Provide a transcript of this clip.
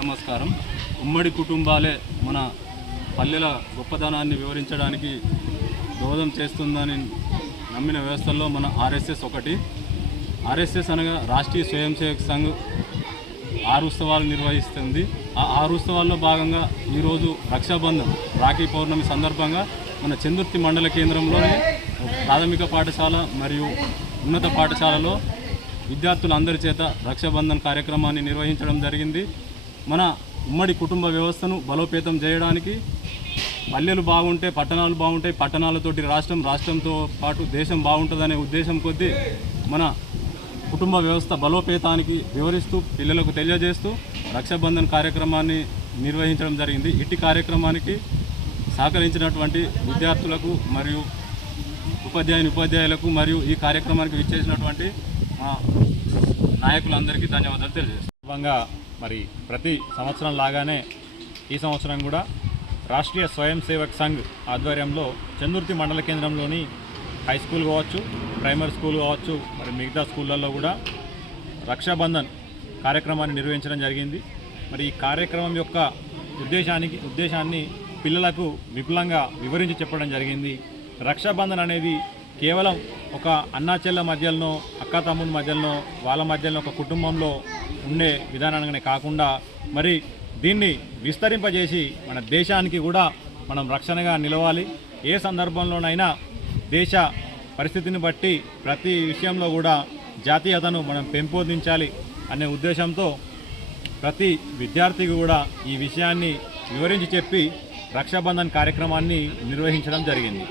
నమస్కారం. ఉమ్మడి కుటుంబాలే మన పల్లెల గొప్పదనాన్ని వివరించడానికి దోహదం చేస్తుందని నమ్మిన వ్యవస్థల్లో మన ఆర్ఎస్ఎస్ ఒకటి. ఆర్ఎస్ఎస్ అనగా రాష్ట్రీయ స్వయం సేవక్ సంఘ్ 6 ఉత్సవాలు నిర్వహిస్తుంది. ఆ 6 ఉత్సవాల్లో భాగంగా ఈరోజు రక్షాబంధన్ రాఖీ పౌర్ణమి సందర్భంగా మన చందుర్తి మండల కేంద్రంలోని ప్రాథమిక పాఠశాల మరియు ఉన్నత పాఠశాలలో విద్యార్థులందరి చేత రక్షాబంధన్ కార్యక్రమాన్ని నిర్వహించడం జరిగింది. మన ఉమ్మడి కుటుంబ వ్యవస్థను బలోపేతం చేయడానికి పల్లెలు బాగుంటే పట్టణాలు బాగుంటాయి, పట్టణాలతోటి రాష్ట్రంతో పాటు దేశం బాగుంటుందనే ఉద్దేశం కొద్దీ మన కుటుంబ వ్యవస్థ బలోపేతానికి వివరిస్తూ పిల్లలకు తెలియజేస్తూ రక్షాబంధన్ కార్యక్రమాన్ని నిర్వహించడం జరిగింది. ఇట్టి కార్యక్రమానికి సహకరించినటువంటి విద్యార్థులకు మరియు ఉపాధ్యాయులకు మరియు ఈ కార్యక్రమానికి విచ్చేసినటువంటి నాయకులందరికీ ధన్యవాదాలు తెలియజేస్తాం. మరి ప్రతి సంవత్సరం లాగానే ఈ సంవత్సరం కూడా రాష్ట్రీయ స్వయం సేవక్ సంఘ్ ఆధ్వర్యంలో చందుర్తి మండల కేంద్రంలోని హై స్కూల్ కావచ్చు, ప్రైమరీ స్కూల్ కావచ్చు, మరి మిగతా స్కూళ్ళల్లో కూడా రక్షాబంధన్ కార్యక్రమాన్ని నిర్వహించడం జరిగింది. మరి ఈ కార్యక్రమం యొక్క ఉద్దేశాన్ని పిల్లలకు విపులంగా వివరించి చెప్పడం జరిగింది. రక్షాబంధన్ అనేది కేవలం ఒక అన్నా చెల్ల మధ్యలో, అక్క తమ్ముని మధ్యలో, వాళ్ళ మధ్యలో ఒక కుటుంబంలో ఉండే విధానాన్ని కాకుండా మరి దీన్ని విస్తరింపజేసి మన దేశానికి కూడా మనం రక్షణగా నిలవాలి. ఏ సందర్భంలోనైనా దేశ పరిస్థితిని బట్టి ప్రతి విషయంలో కూడా జాతీయతను మనం పెంపొందించాలి అనే ఉద్దేశంతో ప్రతి విద్యార్థికి కూడా ఈ విషయాన్ని వివరించి చెప్పి రక్షాబంధన్ కార్యక్రమాన్ని నిర్వహించడం జరిగింది.